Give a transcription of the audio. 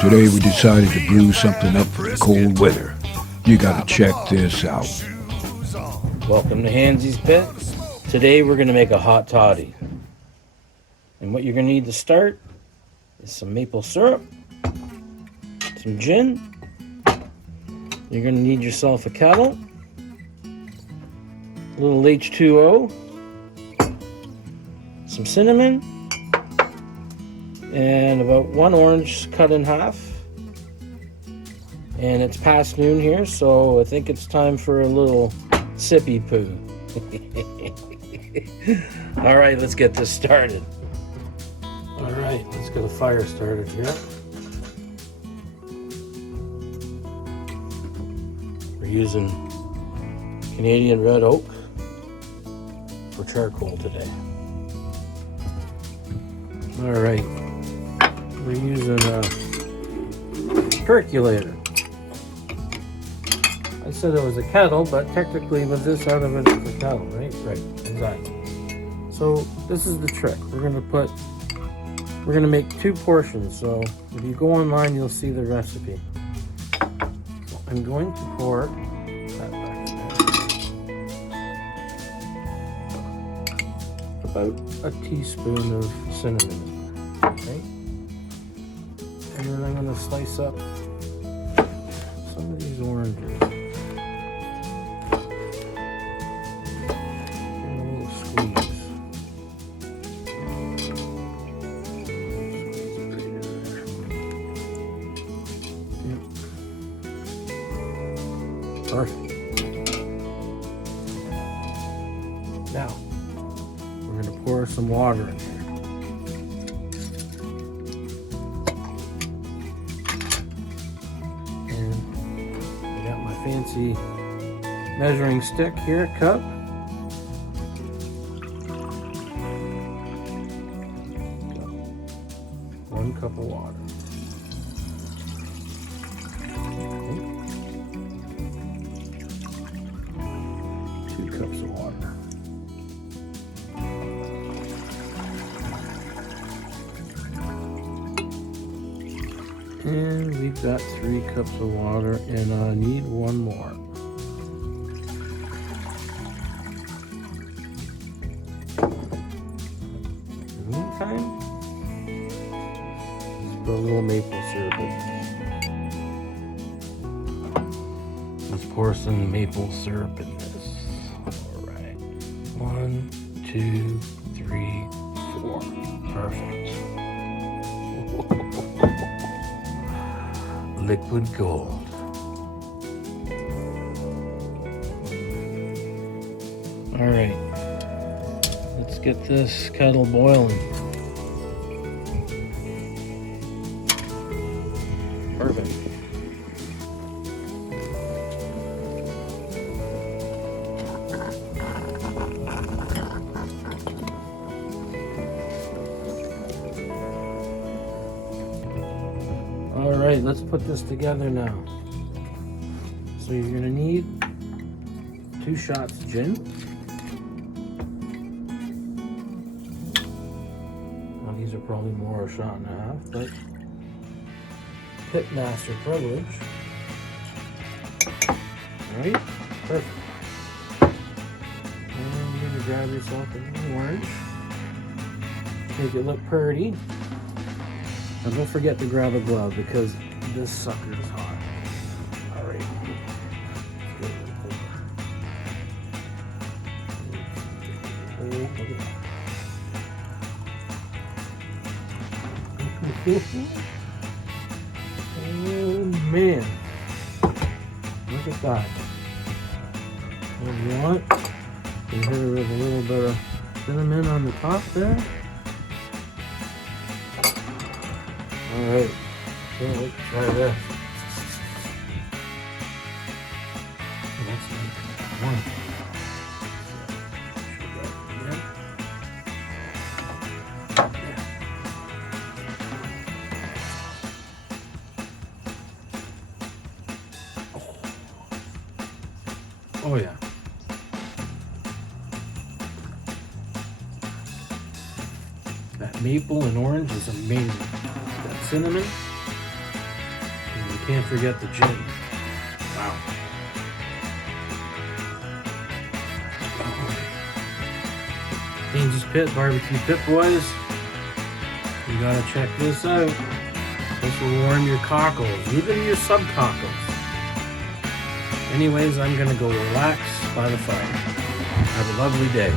Today we decided to brew something up for the cold weather. You gotta check this out. Welcome to Handzee's Pit. Today we're going to make a hot toddy. And what you're going to need to start is some maple syrup, some gin. You're going to need yourself a kettle, a little H2O, some cinnamon, and about one orange cut in half. And it's past noon here, so I think it's time for a little sippy poo. All right, let's get this started. All right, let's get a fire started here. We're using Canadian red oak for charcoal today. All right, we're using a percolator. I said it was a kettle, but technically with this out of it, it's a kettle, right? Right, exactly. So this is the trick. We're gonna make two portions. So if you go online, you'll see the recipe. So I'm going to pour that back in there. About a teaspoon of cinnamon, okay? And then I'm gonna slice up some of these oranges. Perfect. Now, we're going to pour some water in here. And I got my fancy measuring stick here, cup. Got 1 cup of water. 2 cups of water. And we've got 3 cups of water, and I need 1 more. In the meantime, let's put a little maple syrup in this. Let's pour some maple syrup in this. 1, 2, 3, 4. Perfect. Liquid gold. All right. Let's get this kettle boiling. Perfect. All right, let's put this together now. So you're gonna need 2 shots of gin. Now these are probably more a shot and a half, but Pitmaster privilege. All right, perfect. And you're gonna grab yourself a little orange. Make it look pretty. And don't forget to grab a glove because this sucker is hot. All right. Oh, look at that. Oh, man. Look at that. If you want, you can hit it with a little bit of cinnamon on the top there. All right, let's try this. Let's make 1. Oh yeah. That maple and orange is amazing. That cinnamon, can't forget the gin. Wow. Handzee Pit, BBQ Pit Boys. You gotta check this out. This will warm your cockles, even your sub-cockles. Anyways, I'm gonna go relax by the fire. Have a lovely day.